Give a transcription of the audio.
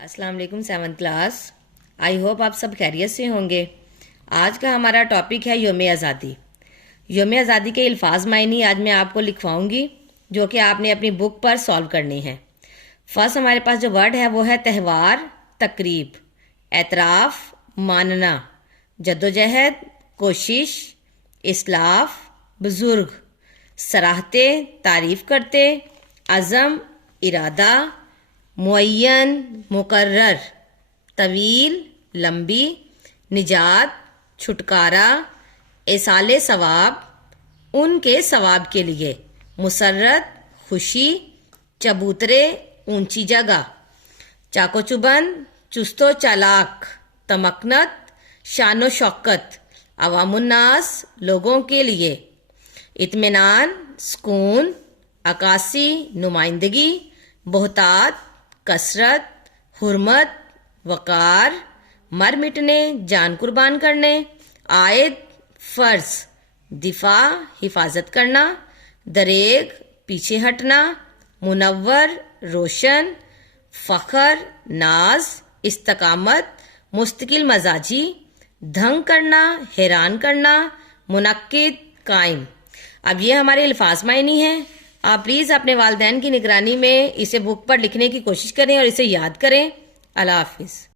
السلام علیکم 7th class. I hope آپ سب خیریت سے ہوں گے. آج کا ہمارا ٹاپک ہے یوم آزادی. یوم آزادی کے الفاظ معنی آج میں آپ کو لکھواؤں گی جو کہ آپ نے اپنی بک پر سالو کرنے ہیں. فرسٹ ہمارے پاس جو ورڈ ہے وہ ہے تہوار، تقریب، اعتراف، ماننا، جدوجہد، کوشش، اسلاف، بزرگ، سراہتے، تعریف کرتے، عزم، ارادہ، معین، مقرر، طویل، لمبی، نجات، چھٹکارا، ایصال ثواب، ان کے ثواب کے لیے، مسرت، خوشی، چبوترے، اونچی جگہ، چاکو چبند، چست و چالاک، تمکنت، شان و شوکت، عوام الناس، لوگوں کے لیے، اطمینان، سکون، عکاسی، نمائندگی، بہتات، کثرت، حرمت، وقار، مر مٹنے، جان قربان کرنے، عائد، فرض، دفاع، حفاظت کرنا، دریغ، پیچھے ہٹنا، منور، روشن، فخر، ناز، استقامت، مستقل مزاجی، دھنگ کرنا، حیران کرنا، منعقد، قائم. اب یہ ہمارے الفاظ معنی ہیں. آپ پلیز اپنے والدین کی نگرانی میں اسے بک پر لکھنے کی کوشش کریں اور اسے یاد کریں. اللہ حافظ.